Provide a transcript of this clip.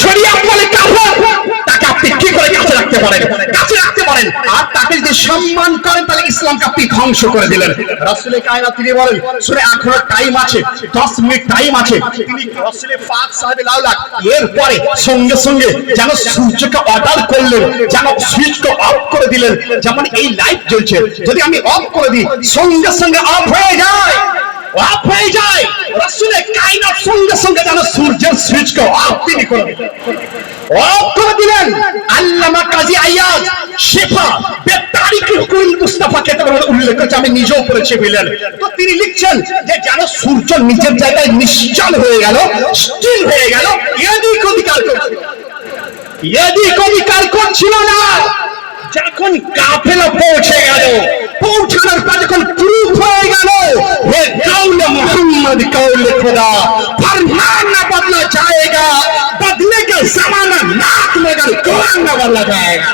শরিয়া বলে কাফের। তাকে আপনি কি করে কাছে রাখতে পারেন? কাছে রাখতে পারেন। আর তাকে যদি সম্মান করেন, তাহলে ধ্বংস করে দিলেন। তিনি বলেন টাইম আছে 10 মিনিট টাইম আছে। তিনি লাউলাক এরপরে সঙ্গে সঙ্গে যেন সূর্যকে অর্ডার করলেন, যেন সুইচকে অফ করে দিলেন। যেমন এই লাইট জ্বলছে, যদি আমি অফ করে দিই, সঙ্গে সঙ্গে অফ হয়ে যায়। অফ হয়ে যায়। রাসূলের কায়নাত সঙ্গে সঙ্গে যেন সূর্যের সুইচকে অফ তিনি করে। অফ করে দিলেন আল্লামা কাজী আয়াজ শেফা বেতারিক হুকুল মুস্তাফা কেতাবে উল্লেখ করেছে আমি নিজেও পড়েছি বললেন তো তিনি লিখছেন যে যেন সূর্য নিজের জায়গায় নিশ্চল হয়ে গেল স্টিল হয়ে গেল, এদিক অধিকার করছিল এদিক অধিকার করছিল না। যখন কাফেলা পৌঁছে গেল कौन लिखेगा फरमान न बदला जाएगा बदले के जमाना नाक मगर कुरान न बदला जाएगा